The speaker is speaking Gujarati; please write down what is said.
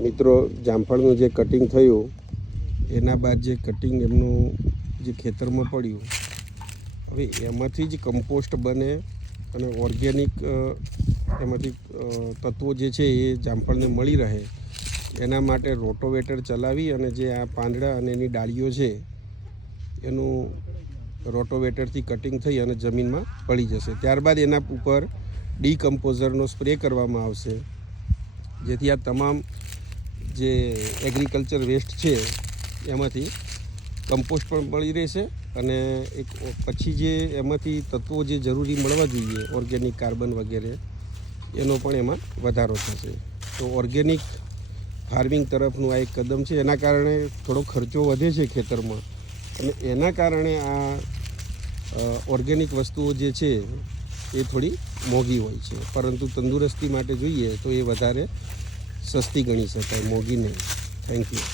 મિત્રો જામફળનું જે કટિંગ થયું એના બાદ જે કટિંગ એમનું જે ખેતરમાં પડ્યું, હવે એમાંથી જ કમ્પોસ્ટ બને અને ઓર્ગેનિક એમાંથી તત્વો જે છે એ જામફળને મળી રહે એના માટે રોટોવેટર ચલાવી અને જે આ પાંદડા અને એની ડાળીઓ છે એનું રોટોવેટરથી કટિંગ થઈ અને જમીનમાં પડી જશે. ત્યારબાદ એના ઉપર ડીકમ્પોઝરનો સ્પ્રે કરવામાં આવશે, જેથી આ તમામ જે એગ્રીકલ્ચર વેસ્ટ છે એમાંથી કમ્પોસ્ટ પણ મળી રહેશે અને એક પછી જે એમાંથી તત્વો જે જરૂરી મળવા જોઈએ ઓર્ગેનિક કાર્બન વગેરે એનો પણ એમાં વધારો થશે. તો ઓર્ગેનિક ફાર્મિંગ તરફનું આ એક કદમ છે. એના કારણે થોડો ખર્ચો વધે છે ખેતરમાં અને એના કારણે આ ઓર્ગેનિક વસ્તુઓ જે છે એ થોડી મોંઘી હોય છે, પરંતુ તંદુરસ્તી માટે જોઈએ તો એ વધારે સસ્તી ગણી શકાય, મોંઘી નહીં. Thank you.